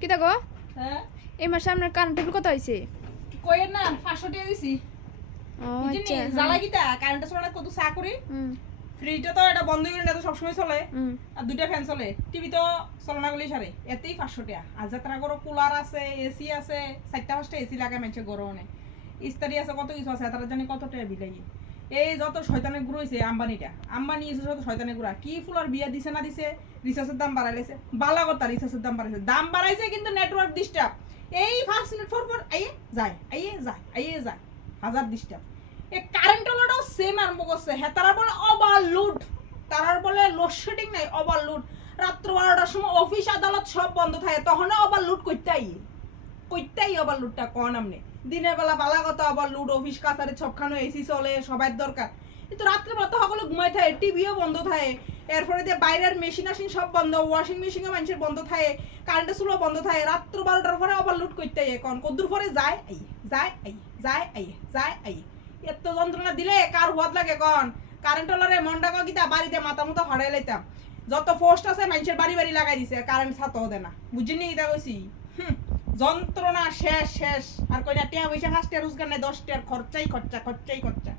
কি দেখো হ্যাঁ এই মাসে আপনার কারেন্ট বিল কত হয়েছে? কইের না 500 টাকা দিছি ও বুঝিনি আচ্ছা জ্বালা কিটা কারেন্টের সময় কত চা করি ফ্রিজটা তো এটা বন্ধ করে না তো সবসময় চলে আর দুইটা ফ্যান চলে টিভি তো চলে না গলি সারে এতেই 500 টাকা আর যাত্রা করো কুলার আছে এসি আছে 4টা 5টা এসি লাগায় মেছে গরমে ইস্তারি আছে কত কিছু আছে তারা জানি কত টাকা বিল লাগে এই যত শয়তানের গুঁড়ো হয়েছে আম্বানি এসে যত শয়তানের গুঁড়া কি ফুলার বিয়া দিছে না দিছে রিচার্জের দাম বাড়াইছে বালা কথা রিচার্জের দাম বাড়াইছে কিন্তু নেটওয়ার্ক ডিস্টার্ব এই 5 মিনিট পর আইয়ে যায় হাজার ডিস্টার্ব এই কারেন্ট ওলাটাও সেম আরম্ভ করছে হ্যাঁ তারা বলে ওভারলোড তারার বলে লোডশেডিং নাই ওভারলোড রাত্র 12টার সময় অফিস আদালত সব বন্ধ থাকে তখন ওভারলোড কইতাই ওভারলোডটা কোন আমনে দিনের বেলা বালা কথা ওভারলোড অফিস কাছারি সবখানে এসি চলে সবার দরকার কিন্তু রাত্রে বেলা তো সকলে ঘুমাই থাকে টিভিও বন্ধ থাকে এরপরে দিয়ে বাইরের মেশিন আশিন সব বন্ধ ওয়াশিং মেশিনও মানুষের বন্ধ থাকে কারেন্টের চুলো বন্ধ থাকে রাত্র 12টার পরে ওভারলোড করতেই এখন কদ্দুর পরে যায় এত যন্ত্রণা দিলে কার হুয়াত লাগে কন কারেন্ট ওলারে মন্ডা কিতা বাড়িতে মাথা মুথা হড়াই লাইতাম যত পোস্ট আছে মানুষের বাড়ি লাগাই দিছে কারেন্ট ছাতও দেয় না বুঝিনি এটা কইছি যন্ত্রণা শেষ আর কইনা টিয়া পয়সা 5 টাকা রোজগার নাই 10 টাকার খরচাই খরচা